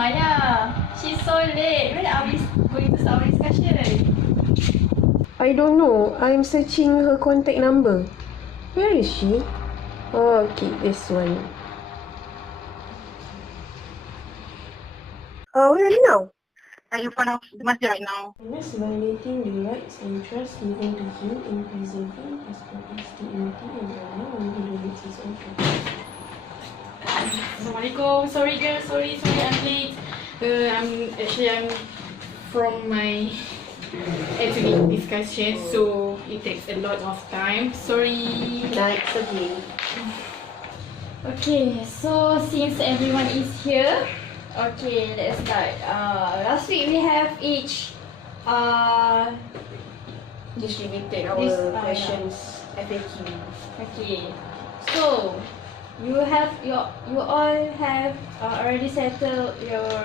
Maya. She's so late. When are we going to start our discussion? I don't know. I'm searching her contact number. Where is she? Oh, okay, this one. Where are you now? I'm in front of the masjid right now. Miss violating the rights and trust given to him in preserving his property, dignity, and honor when he donates his own property. Assalamualaikum. Sorry girl, sorry I'm late. I'm from my ethnic discussion, so it takes a lot of time. Sorry. That's okay. Okay, so since everyone is here, okay, let's start. Last week we have each Distributed our questions, FAQ. Okay, so you all have already settled your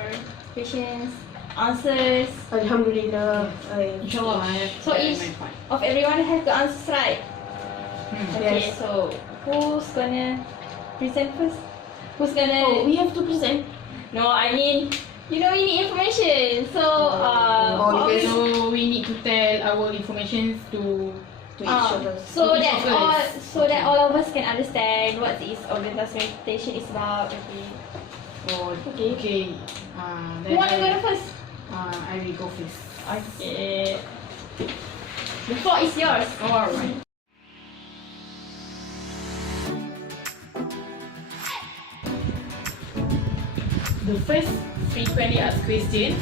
questions, answers. Alhamdulillah. Inshallah. So each of everyone have the answers right. Okay, Yes. so who's gonna present first? Who's gonna? We have to present. No, I mean, we need information. So you we we need to tell our information to each of us. so each that of us. that all of us can understand what this organ transplantation is about. Okay. Okay. Who want to go first? I will go first. Okay. The floor is yours. Alright. The first frequently asked question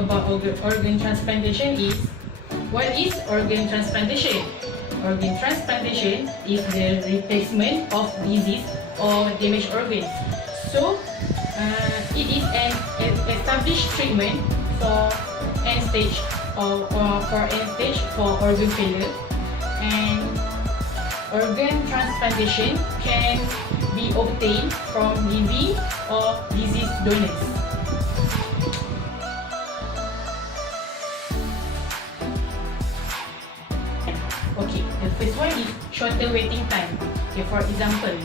about organ transplantation is, what is organ transplantation? Organ transplantation is the replacement of diseased or damaged organs. So, it is an established treatment for end stage for organ failure, and organ transplantation can be obtained from living or deceased donors. Okay, the first one is shorter waiting time. Okay, for example,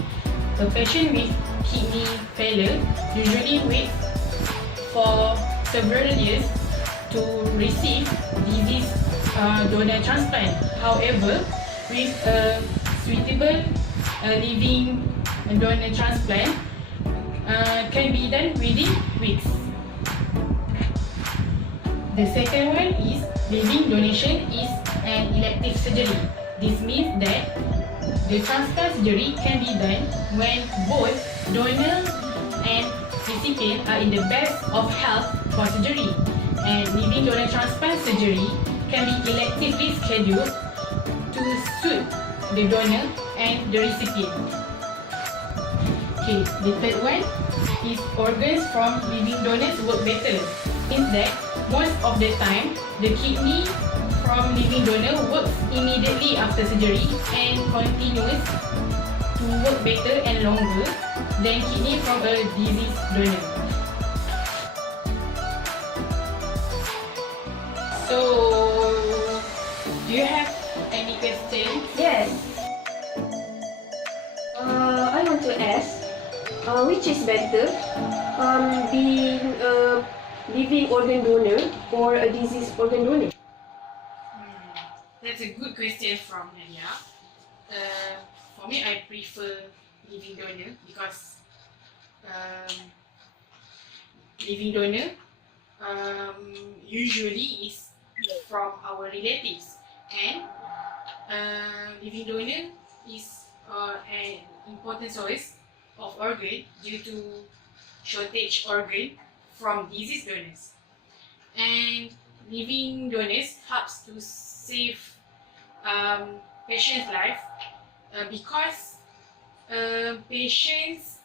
a patient with kidney failure usually waits for several years to receive disease donor transplant. However, with a suitable living donor transplant can be done within weeks. The second one is living donation is an elective surgery. This means that the transplant surgery can be done when both donor and recipient are in the best of health for surgery, and living donor transplant surgery can be electively scheduled to suit the donor and the recipient. Okay, the third one is organs from living donors work better. Means that most of the time, the kidney from living donor works immediately after surgery and continues to work better and longer than kidney from a deceased donor. So, do you have any questions? Yes. I want to ask, which is better, being a living organ donor or a deceased organ donor? That's a good question from Nadia. For me, I prefer living donor because living donor usually is from our relatives, and living donor is an important source of organ due to shortage organ from deceased donors. And living donors helps to save patients' life because patients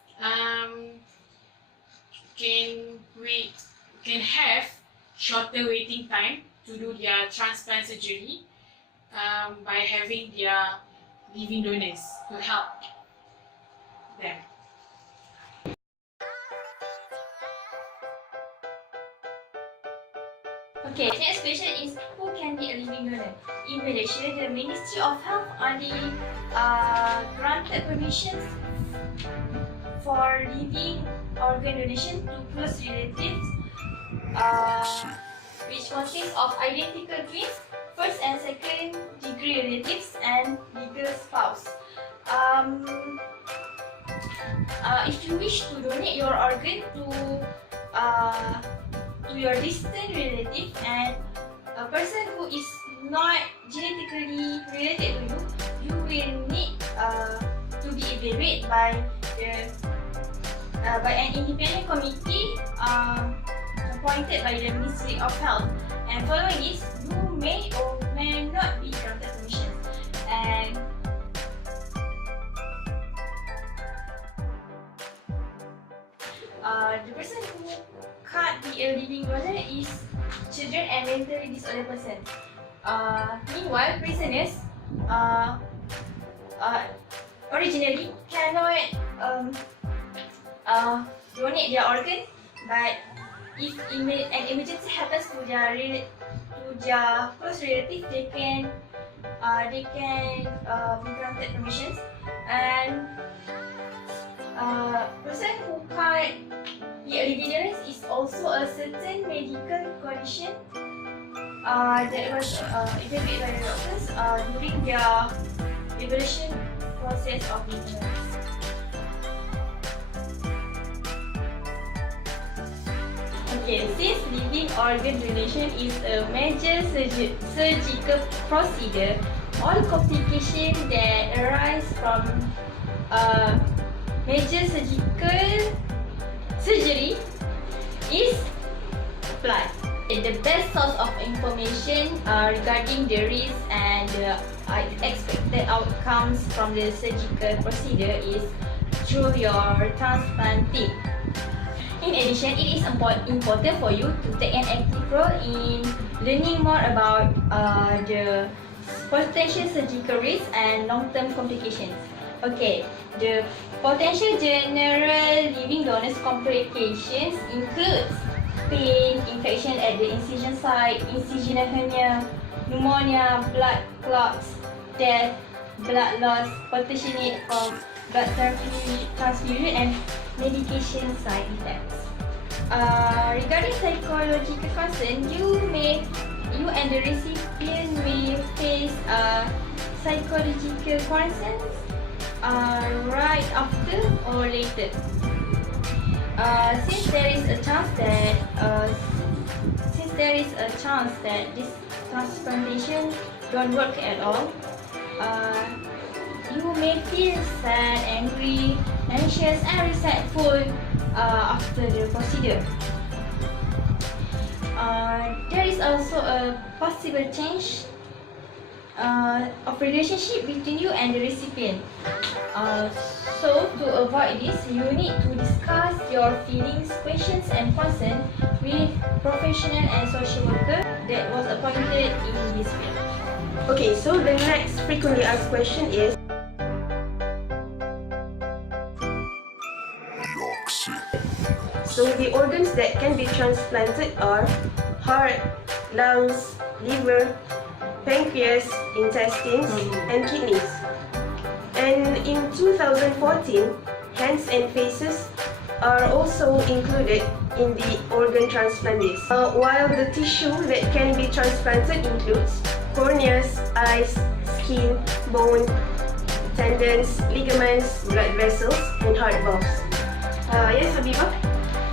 can have shorter waiting time to do their transplant surgery by having their living donors to help them. Okay, next question is, who can be a living donor? In Malaysia, the Ministry of Health only granted permissions for living organ donation to close relatives, which consists of identical twins, first and second degree relatives, and legal spouse. If you wish to donate your organ to your distant relative and a person who is not genetically related to you, you will need to be evaluated by an independent committee appointed by the Ministry of Health. And following this, you may or may not be granted permission. And the person who can't be a living donor is children and mentally disordered person. Meanwhile, prisoners originally cannot donate their organ, but if an emergency happens to their close relative, they can be granted permissions. And person who can't be a living donor is also a certain medical condition that was evaluated by the doctors during their evaluation process of living donors. Okay, since living organ donation is a major surgical procedure, all complications that arise from major surgery is applied. The best source of information regarding the risk and the expected outcomes from the surgical procedure is through your transplant team. In addition, it is important for you to take an active role in learning more about the potential surgical risks and long-term complications. Okay, the potential general living donors complications includes pain, infection at the incision site, incisional hernia, pneumonia, blood clots, death, blood loss, potentially from blood transfusion, and medication side effects. Regarding psychological concern, you and the recipient may face psychological concerns right after or later. Since there is a chance that this transplantation don't work at all, you may feel sad, angry, anxious, and resentful after the procedure. There is also a possible change of relationship between you and the recipient. So to avoid this, you need to discuss your feelings, questions, and concerns with professional and social worker that was appointed in this field. Okay, so the next frequently asked question is, so the organs that can be transplanted are heart, lungs, liver, pancreas, intestines, and kidneys. And in 2014, hands and faces are also included in the organ transplant list. While the tissue that can be transplanted includes corneas, eyes, skin, bone, tendons, ligaments, blood vessels, and heart valves. Yes, Habibah?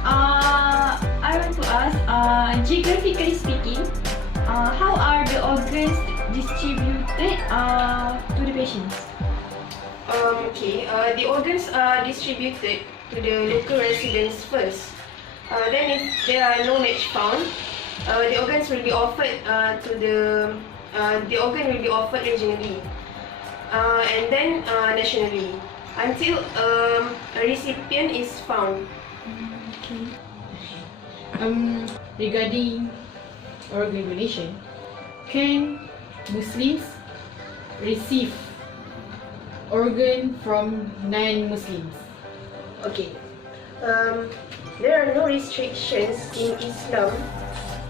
I want to ask, geographically speaking, how are the organs distributed to the patients? The organs are distributed to the local residents first. Then if there are no match found, the organs will be offered the organ will be offered regionally and then nationally until a recipient is found. Okay. Regarding organ donation, can Muslims receive organ from non-Muslims? Okay. There are no restrictions in Islam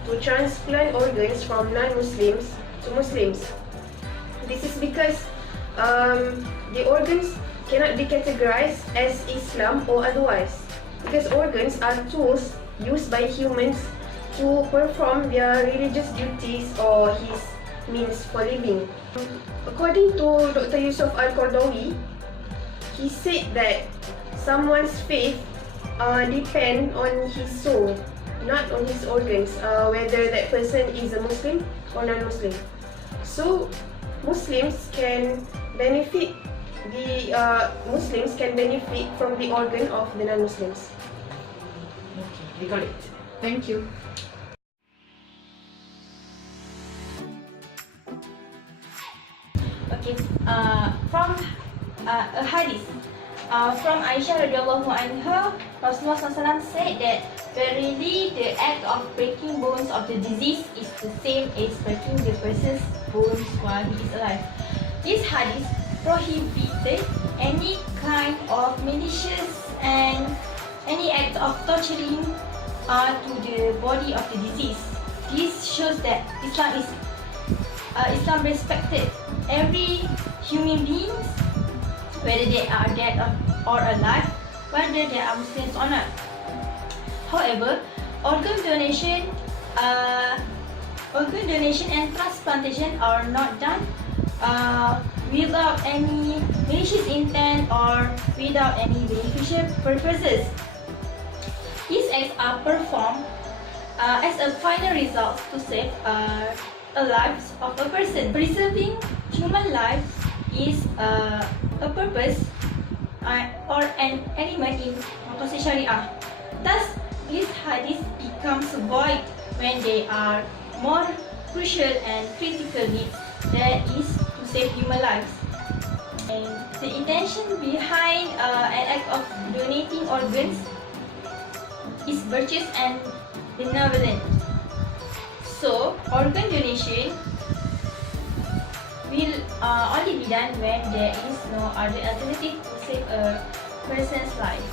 to transplant organs from non-Muslims to Muslims. This is because the organs cannot be categorized as Islam or otherwise, because organs are tools used by humans to perform their religious duties or his means for living. According to Dr. Yusuf Al-Qardawi, he said that someone's faith depend on his soul, not on his organs, whether that person is a Muslim or non-Muslim. So Muslims can benefit from the organ of the non-Muslims. Okay, we got it. Thank you. Okay, from a hadith from Aisyah radhiyallahu anha, Rasulullah SAW said that verily the act of breaking bones of the deceased is the same as breaking the person's bones while he is alive. This hadith prohibited any kind of malicious and any act of torturing to the body of the deceased. This shows that Islam respected every human being, whether they are dead or alive, whether they are Muslims or not. However, organ donation and transplantation are not done without any malicious intent or without any beneficial purposes. These acts are performed as a final result to save a life of a person. Preserving human lives is a purpose or an element in Maqasid Syariah. Thus, this hadith becomes void when they are more crucial and critical needs, that is to save human lives. And the intention behind an act of donating organs is virtuous and benevolent. So, organ donation will only be done when there is no other alternative to save a person's life.